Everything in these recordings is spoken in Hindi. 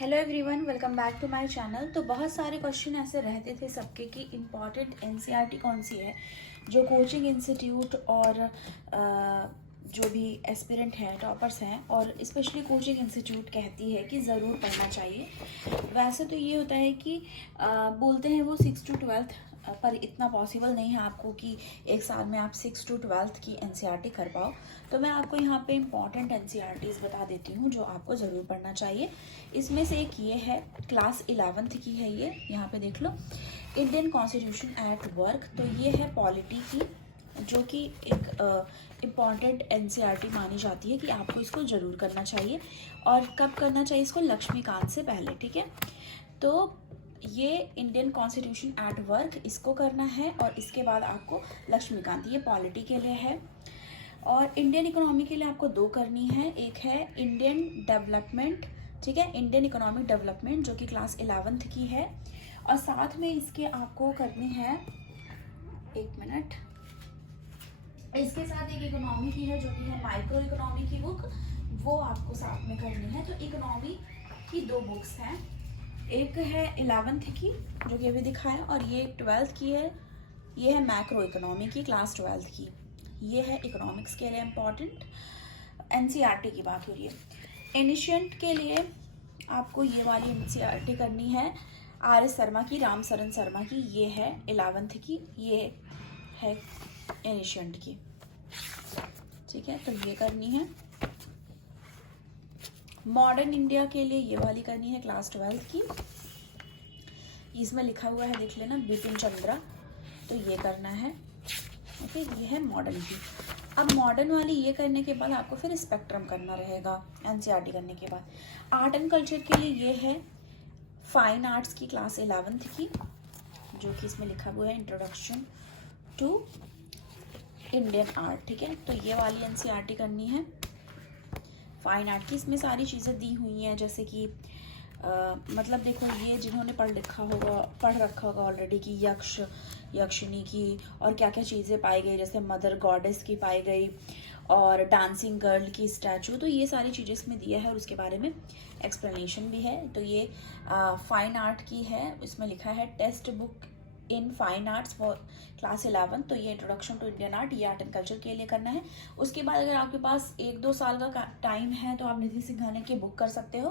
Hello everyone, welcome back to my channel. तो बहुत सारे क्वेश्चन ऐसे रहते थे सबके कि इम्पॉर्टेंट एनसीईआरटी कौन सी है जो कोचिंग इंस्टीट्यूट और जो भी एस्पिरेंट हैं, टॉपर्स हैं और स्पेशली कोचिंग इंस्टीट्यूट कहती है कि ज़रूर पढ़ना चाहिए। वैसे तो ये होता है कि बोलते हैं वो 6 to 12th, पर इतना पॉसिबल नहीं है आपको कि एक साल में आप 6 to 12th की एनसीईआरटी कर पाओ। तो मैं आपको यहाँ पे इम्पॉर्टेंट एनसीईआरटीज़ बता देती हूँ जो आपको ज़रूर पढ़ना चाहिए। इसमें से एक ये है, क्लास 11th की है ये, यहाँ पे देख लो, इंडियन कॉन्स्टिट्यूशन एट वर्क। तो ये है पॉलिटी की, जो कि एक इम्पॉर्टेंट एनसीईआरटी मानी जाती है कि आपको इसको ज़रूर करना चाहिए। और कब करना चाहिए इसको? लक्ष्मीकांत से पहले, ठीक है। तो ये इंडियन कॉन्स्टिट्यूशन एट वर्क, इसको करना है और इसके बाद आपको लक्ष्मीकांत, ये पॉलिटी के लिए है। और इंडियन इकोनॉमी के लिए आपको दो करनी है, एक है इंडियन डेवलपमेंट, ठीक है, इंडियन इकोनॉमिक डेवलपमेंट जो कि क्लास 11th की है। और साथ में इसके आपको करनी है, एक मिनट, इसके साथ एक इकोनॉमी की है जो कि है माइक्रो इकोनॉमी की बुक, वो आपको साथ में करनी है। तो इकोनॉमी की दो बुक्स हैं, एक है 11th की जो कि अभी दिखाया, और ये 12th की है, ये है मैक्रो इकोनॉमी की, क्लास 12th की। ये है इकोनॉमिक्स के लिए इम्पॉर्टेंट। एनसीईआरटी की बात हो रही है। एनिशिएंट के लिए आपको ये वाली एनसीईआरटी करनी है आर एस शर्मा की, राम शरण शर्मा की, ये है 11th की, ये है एनिशिएंट की, ठीक है। तो ये करनी है। मॉडर्न इंडिया के लिए ये वाली करनी है क्लास 12th की, इसमें लिखा हुआ है, देख लेना, बिपिन चंद्रा, तो ये करना है, ओके। ये है मॉडर्न की। अब मॉडर्न वाली ये करने के बाद आपको फिर स्पेक्ट्रम करना रहेगा एनसीईआरटी करने के बाद। आर्ट एंड कल्चर के लिए ये है फाइन आर्ट्स की, क्लास 11th की, जो कि इसमें लिखा हुआ है इंट्रोडक्शन टू इंडियन आर्ट, ठीक है। तो ये वाली एनसीईआरटी करनी है फाइन आर्ट की। इसमें सारी चीज़ें दी हुई हैं, जैसे कि मतलब देखो, ये जिन्होंने पढ़ रखा होगा ऑलरेडी कि यक्षिणी की और क्या क्या चीज़ें पाई गई, जैसे मदर गॉडेस की पाई गई और डांसिंग गर्ल की स्टैचू, तो ये सारी चीज़ें इसमें दिया है और उसके बारे में एक्सप्लेनेशन भी है। तो ये फाइन आर्ट की है, इसमें लिखा है text book in fine arts for class 11। तो ये इंट्रोडक्शन टू इंडियन आर्ट, ये आर्ट एंड कल्चर के लिए करना है। उसके बाद अगर आपके पास 1-2 साल का टाइम है तो आप निधि सिंघानिया की बुक कर सकते हो,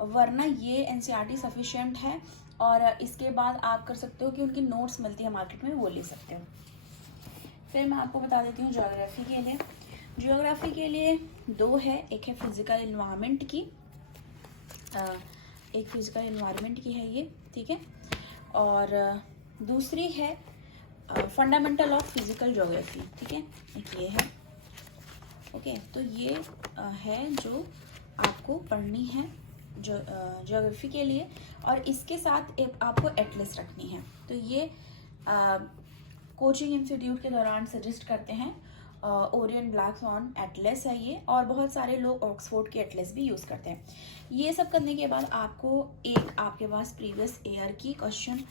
वरना ये एनसीईआरटी सफिशिएंट है। और इसके बाद आप कर सकते हो कि उनकी नोट्स मिलती है मार्केट में, वो ले सकते हो। फिर मैं आपको बता देती हूँ ज्योग्राफी के लिए। ज्योग्राफी के लिए दो है, एक है फिजिकल इन्वायरमेंट की, एक फिजिकल इन्वायरमेंट की है ये, ठीक है। और दूसरी है फंडामेंटल ऑफ फिजिकल ज्योग्राफी, ठीक है, एक ये है, ओके। तो ये है जो आपको पढ़नी है जो ज्योग्राफी के लिए। और इसके साथ एक आपको एटलस रखनी है। तो ये कोचिंग इंस्टीट्यूट के दौरान सजेस्ट करते हैं, ओरियन ब्लैक सॉन एटलस है ये, और बहुत सारे लोग ऑक्सफोर्ड के एटलस भी यूज़ करते हैं। ये सब करने के बाद आपको एक आपके पास प्रीवियस ईयर की क्वेश्चन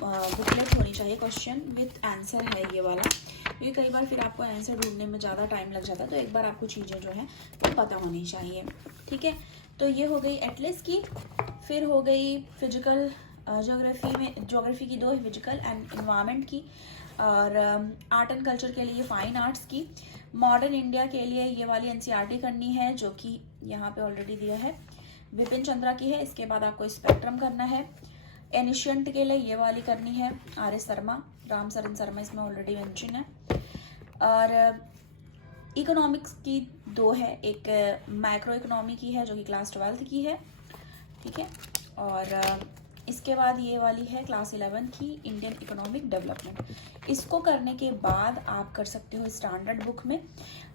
बुकलेट होनी चाहिए, क्वेश्चन विथ आंसर है ये वाला, क्योंकि कई बार फिर आपको आंसर ढूंढने में ज़्यादा टाइम लग जाता है, तो एक बार आपको चीज़ें जो हैं वो पता होनी चाहिए, ठीक है। तो ये हो गई एटलस की। फिर हो गई फिजिकल ज्योग्राफी में, ज्योग्राफी की दो, फिजिकल एंड इन्वायरमेंट की, और आर्ट एंड कल्चर के लिए फाइन आर्ट्स की। मॉडर्न इंडिया के लिए ये वाली एनसीईआरटी करनी है, जो कि यहाँ पे ऑलरेडी दिया है, बिपिन चंद्रा की है। इसके बाद आपको स्पेक्ट्रम करना है। एनिशिएंट के लिए ये वाली करनी है आर एस शर्मा, राम शरण शर्मा, इसमें ऑलरेडी मेंशन है। और इकोनॉमिक्स की दो है, एक माइक्रो इकोनॉमी की है जो कि क्लास 12th की है, ठीक है। और इसके बाद ये वाली है क्लास 11 की, इंडियन इकोनॉमिक डेवलपमेंट। इसको करने के बाद आप कर सकते हो स्टैंडर्ड बुक में,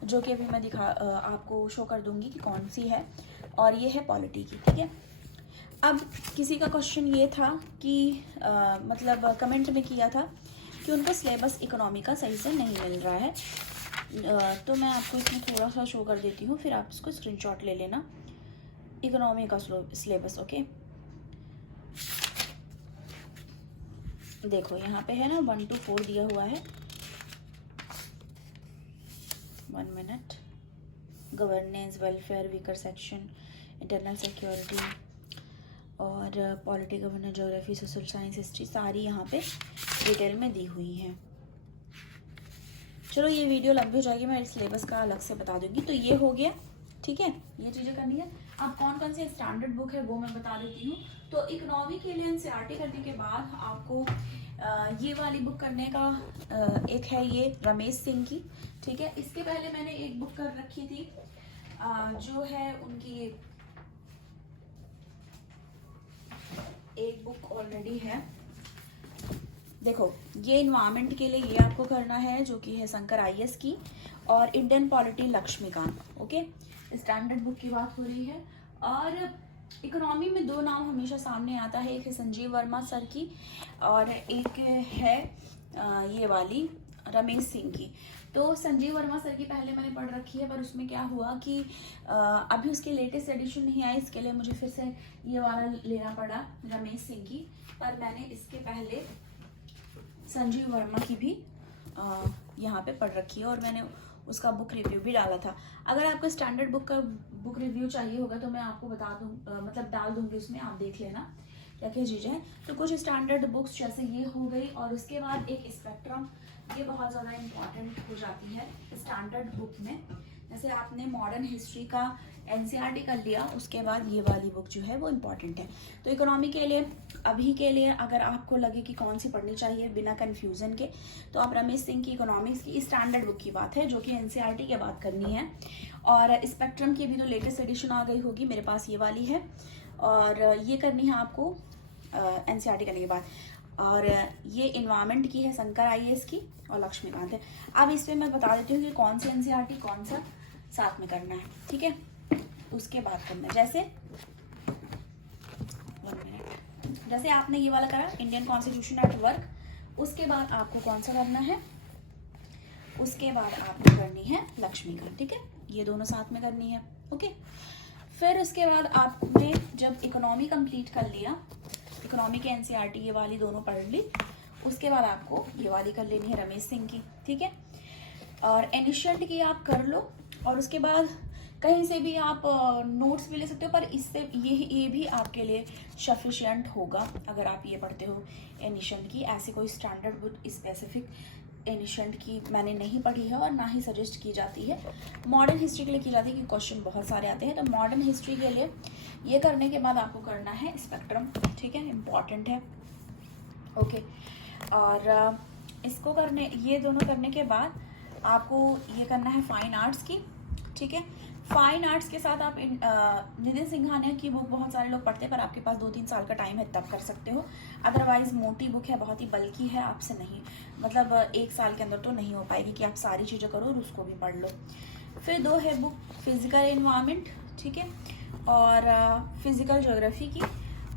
जो कि अभी मैं आपको शो कर दूंगी कि कौन सी है, और ये है पॉलिटी की, ठीक है। अब किसी का क्वेश्चन ये था कि मतलब कमेंट में किया था कि उनको सिलेबस इकोनॉमी का सही से नहीं मिल रहा है, तो मैं आपको इसमें थोड़ा सा शो कर देती हूँ, फिर आप इसको स्क्रीनशॉट ले लेना, इकोनॉमी का सिलेबस, ओके। देखो यहाँ पे है ना 1 to 4 दिया हुआ है, 1 minute, governance, welfare, weaker section, internal security, और polity, governance, geography, social science, history सारी यहाँ पे डिटेल में दी हुई हैं। चलो ये वीडियो लंबी हो जाएगी, मैं सिलेबस का अलग से बता दूंगी। तो ये हो गया, ठीक है, ये चीज़ें करनी है। अब कौन कौन सी स्टैंडर्ड बुक है वो मैं बता देती हूँ। तो इकोनॉमी के लिए एनसीईआरटी करने के बाद आपको ये वाली बुक करने का एक है ये रमेश सिंह की, ठीक है। इसके पहले मैंने एक बुक कर रखी थी जो है उनकी, एक बुक ऑलरेडी है, देखो ये इन्वायरमेंट के लिए ये आपको करना है जो कि है शंकर आईएएस की, और Indian polity Laxmikanth. Okay, standard book की बात हो रही है। और इकोनॉमी में दो नाम हमेशा सामने आता है, एक है संजीव वर्मा सर की और एक है ये वाली रमेश सिंह की। तो संजीव वर्मा सर की पहले मैंने पढ़ रखी है, पर उसमें क्या हुआ कि अभी उसकी लेटेस्ट एडिशन नहीं आई, इसके लिए मुझे फिर से ये वाला लेना पड़ा रमेश सिंह की। पर मैंने इसके पहले संजीव वर्मा की भी यहाँ पे पढ़ रखी है और मैंने उसका बुक रिव्यू भी डाला था। अगर आपको स्टैंडर्ड बुक का बुक रिव्यू चाहिए होगा तो मैं आपको बता दूँ, मतलब डाल दूंगी उसमें, आप देख लेना क्या क्या चीज़ें हैं। तो कुछ स्टैंडर्ड बुक्स जैसे ये हो गई, और उसके बाद एक स्पेक्ट्रम, ये बहुत ज़्यादा इम्पॉर्टेंट हो जाती है स्टैंडर्ड बुक में। जैसे आपने मॉडर्न हिस्ट्री का एनसीईआरटी कर लिया, उसके बाद ये वाली बुक जो है वो इम्पॉर्टेंट है। तो इकोनॉमी के लिए अभी के लिए अगर आपको लगे कि कौन सी पढ़नी चाहिए बिना कन्फ्यूज़न के, तो आप रमेश सिंह की इकोनॉमिक्स की स्टैंडर्ड बुक की बात है जो कि एनसीईआरटी के बाद करनी है। और स्पेक्ट्रम की भी तो लेटेस्ट एडिशन आ गई होगी, मेरे पास ये वाली है, और ये करनी है आपको एनसीईआरटी करने के बाद। और ये इन्वायरमेंट की है शंकर आईएएस की, और लक्ष्मीकांत है। अब इस पर मैं बता देती हूँ कि कौन सी एनसीईआरटी कौन सा साथ में करना है, ठीक है। उसके बाद करना है, जैसे 1 मिनट, जैसे आपने ये वाला करा इंडियन कॉन्स्टिट्यूशन एट वर्क, उसके बाद आपको कौन सा करना है, उसके बाद आपको करनी है लक्ष्मीकांत, ठीक है। ये दोनों साथ में करनी है, ओके। फिर उसके बाद आपने जब इकोनॉमी कंप्लीट कर लिया, इकोनॉमी के एनसीईआरटी ये वाली दोनों पढ़ ली, उसके बाद आपको ये वाली कर लेनी है रमेश सिंह की, ठीक है। और एनिशिएंट की आप कर लो, और उसके बाद कहीं से भी आप नोट्स भी ले सकते हो, पर इससे ये भी आपके लिए सफिशिएंट होगा अगर आप ये पढ़ते हो एनिशिएंट की। ऐसी कोई स्टैंडर्ड बुक स्पेसिफिक एनिशिएंट की मैंने नहीं पढ़ी है और ना ही सजेस्ट की जाती है। मॉडर्न हिस्ट्री के लिए की जाती है कि क्वेश्चन बहुत सारे आते हैं। तो मॉडर्न हिस्ट्री के लिए ये करने के बाद आपको करना है स्पेक्ट्रम, ठीक है, इम्पॉर्टेंट है, ओके। और इसको करने, ये दोनों करने के बाद आपको ये करना है फाइन आर्ट्स की, ठीक है। फाइन आर्ट्स के साथ आप नितिन सिंघानिया की बुक बहुत सारे लोग पढ़ते हैं, पर आपके पास 2-3 साल का टाइम है तब कर सकते हो। अदरवाइज मोटी बुक है, बहुत ही बल्कि है, आपसे नहीं, मतलब 1 साल के अंदर तो नहीं हो पाएगी कि आप सारी चीज़ें करो और उसको भी पढ़ लो। फिर 2 है बुक फिजिकल एनवायरनमेंट, ठीक है, और फिजिकल ज्योग्राफी की,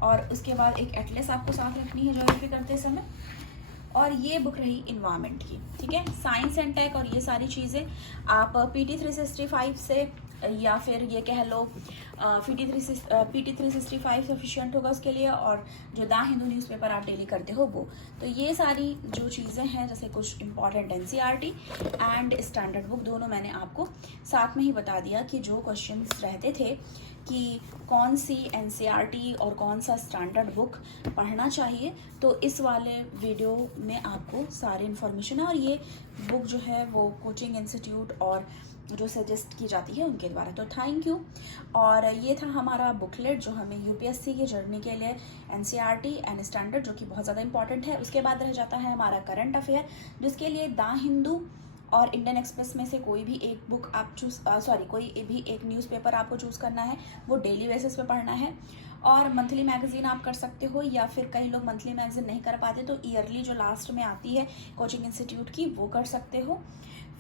और उसके बाद एक एटलस आपको साथ रखनी है ज्योग्राफी करते समय, और ये बुक रही इन्वायरमेंट की, ठीक है। साइंस एंड टेक और ये सारी चीज़ें आप PT 365 से, या फिर ये कह लो PT 365 सफिशिएंट होगा उसके लिए, और जो द हिंदू न्यूज़पेपर आप डेली करते हो वो। तो ये सारी जो चीज़ें हैं, जैसे कुछ important NCERT and standard book, दोनों मैंने आपको साथ में ही बता दिया कि जो क्वेश्चंस रहते थे कि कौन सी एनसीईआरटी और कौन सा स्टैंडर्ड बुक पढ़ना चाहिए, तो इस वाले वीडियो में आपको सारी इन्फॉर्मेशन है। और ये बुक जो है वो कोचिंग इंस्टीट्यूट और जो सजेस्ट की जाती है उनके द्वारा। तो थैंक यू। और ये था हमारा बुकलेट जो हमें यूपीएससी की जर्नी के लिए एनसीईआरटी एंड स्टैंडर्ड, जो कि बहुत ज़्यादा इंपॉर्टेंट है। उसके बाद रह जाता है हमारा करंट अफेयर, जिसके लिए द हिंदू और इंडियन एक्सप्रेस में से कोई भी एक बुक आप कोई भी एक न्यूज़पेपर आपको चूज़ करना है, वो डेली बेसिस पे पढ़ना है। और मंथली मैगजीन आप कर सकते हो, या फिर कई लोग मंथली मैगजीन नहीं कर पाते तो ईयरली जो लास्ट में आती है कोचिंग इंस्टीट्यूट की, वो कर सकते हो।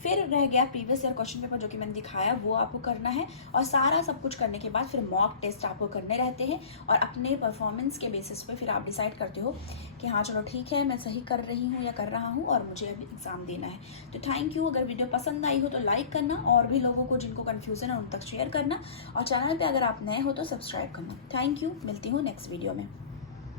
फिर रह गया प्रीवियस ईयर क्वेश्चन पेपर जो कि मैंने दिखाया, वो आपको करना है। और सारा सब कुछ करने के बाद फिर मॉक टेस्ट आपको करने रहते हैं, और अपने परफॉर्मेंस के बेसिस पे फिर आप डिसाइड करते हो कि हाँ चलो ठीक है, मैं सही कर रही हूँ या कर रहा हूँ और मुझे अभी एग्ज़ाम देना है। तो थैंक यू। अगर वीडियो पसंद आई हो तो लाइक करना, और भी लोगों को जिनको कन्फ्यूज़न है उन तक शेयर करना, और चैनल पर अगर आप नए हो तो सब्सक्राइब करना। थैंक यू, मिलती हूँ नेक्स्ट वीडियो में।